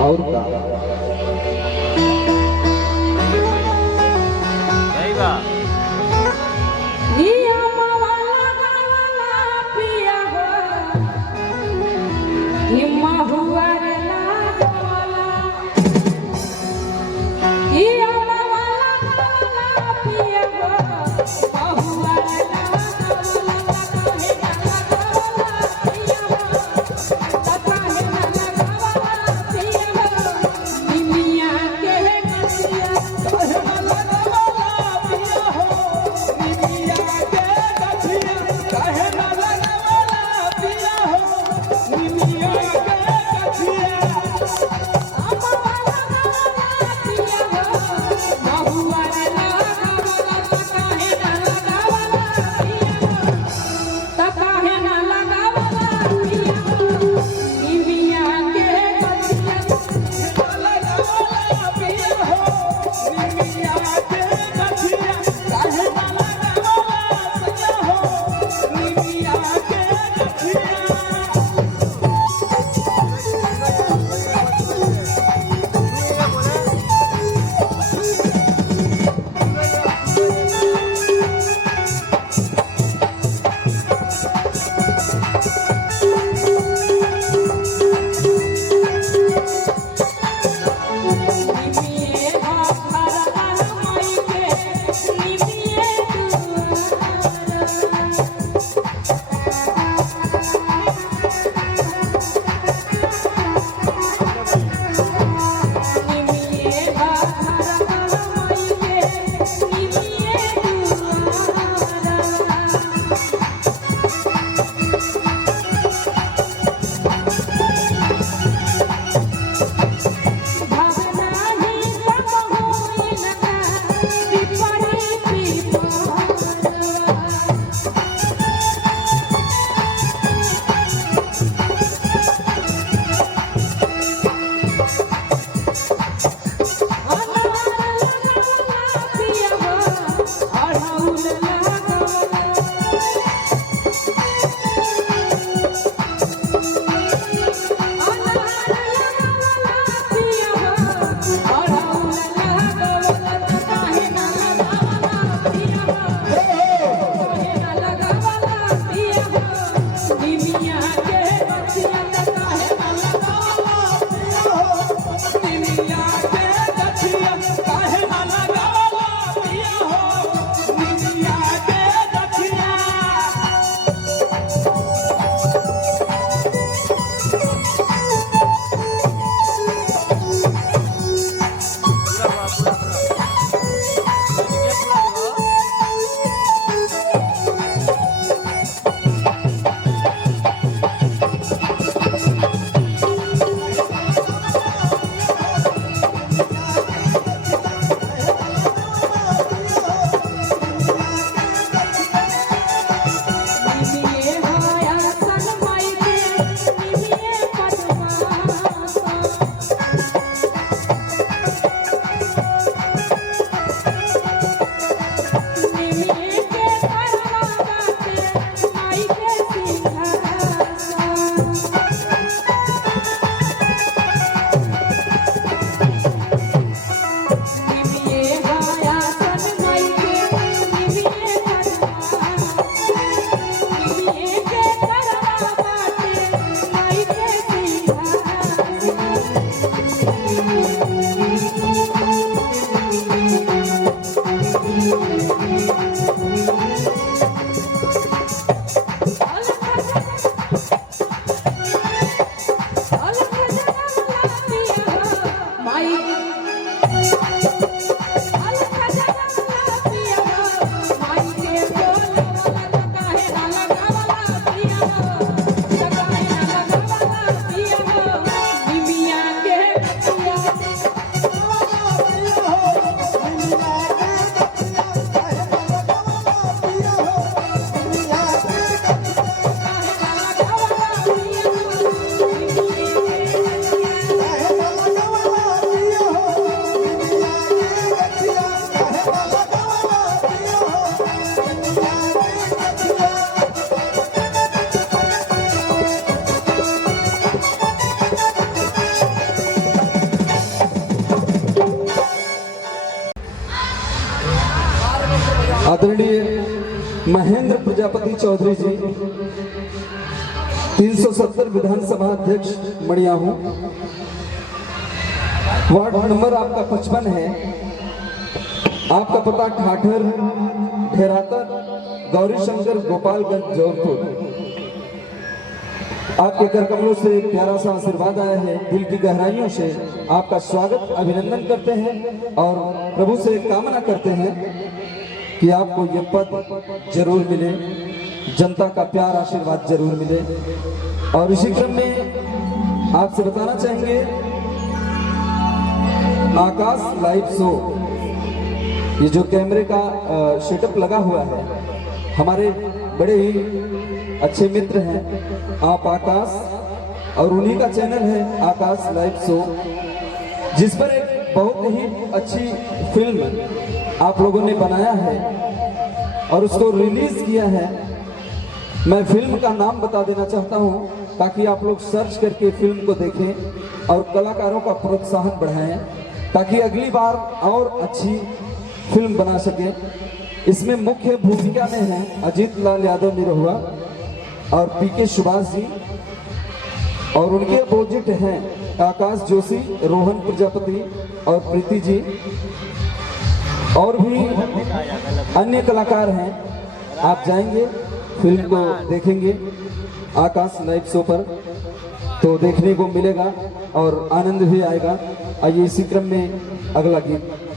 और का आदरणीय महेंद्र प्रजापति चौधरी जी, 370 विधानसभा अध्यक्ष मड़ियाहू, वार्ड नंबर आपका 55 है। आपका पता ठाठर ठहरातर गौरी शंकर गोपालगंज जौनपुर। आपके कर कमलों से प्यारा सा आशीर्वाद आया है। दिल की गहराइयों से आपका स्वागत अभिनंदन करते हैं और प्रभु से कामना करते हैं कि आपको ये पद जरूर मिले, जनता का प्यार आशीर्वाद जरूर मिले। और इसी क्रम में आपसे बताना चाहेंगे, आकाश लाइव शो, ये जो कैमरे का सेटअप लगा हुआ है, हमारे बड़े ही अच्छे मित्र हैं आप आकाश, और उन्हीं का चैनल है आकाश लाइव शो, जिस पर एक बहुत ही अच्छी फिल्म आप लोगों ने बनाया है और उसको रिलीज किया है। मैं फिल्म का नाम बता देना चाहता हूं ताकि आप लोग सर्च करके फिल्म को देखें और कलाकारों का प्रोत्साहन बढ़ाएं ताकि अगली बार और अच्छी फिल्म बना सके। इसमें मुख्य भूमिका में हैं अजीत लाल यादव निरहुआ और पीके सुभाष जी, और उनके अपोजिट हैं आकाश जोशी, रोहन प्रजापति और प्रीति जी, और भी अन्य कलाकार हैं। आप जाएंगे फिल्म को देखेंगे आकाश लाइव शो पर तो देखने को मिलेगा और आनंद भी आएगा। आइए इसी क्रम में अगला गीत